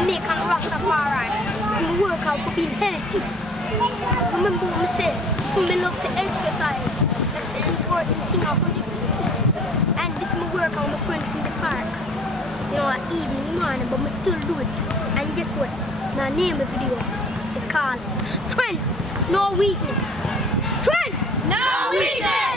Jamaican Rastafari. It's my workout for being healthy. Remember what I said, I love to exercise. That's the important thing, 100%. And this is my workout with my friends from the park. You know, at evening, morning, but I still do it. And guess what? My name of the video is called Strength, No Weakness. Strength, No weakness!